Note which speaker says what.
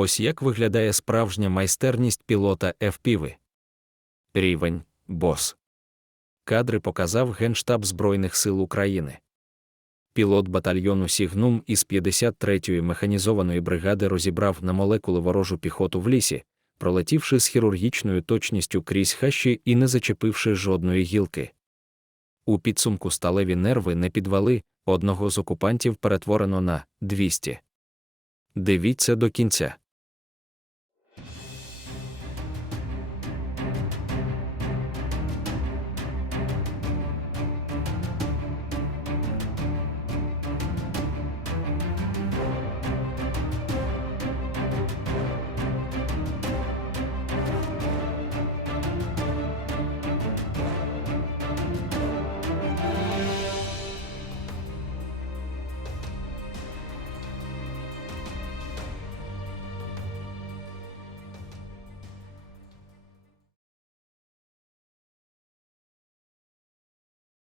Speaker 1: Ось як виглядає справжня майстерність пілота FPV. Рівень бос. Кадри показав Генштаб Збройних сил України. Пілот батальйону Сігнум із 53-ї механізованої бригади розібрав на молекули ворожу піхоту в лісі, пролетівши з хірургічною точністю крізь хащі і не зачепивши жодної гілки. У підсумку сталеві нерви не підвали, одного з окупантів перетворено на 200. Дивіться до кінця.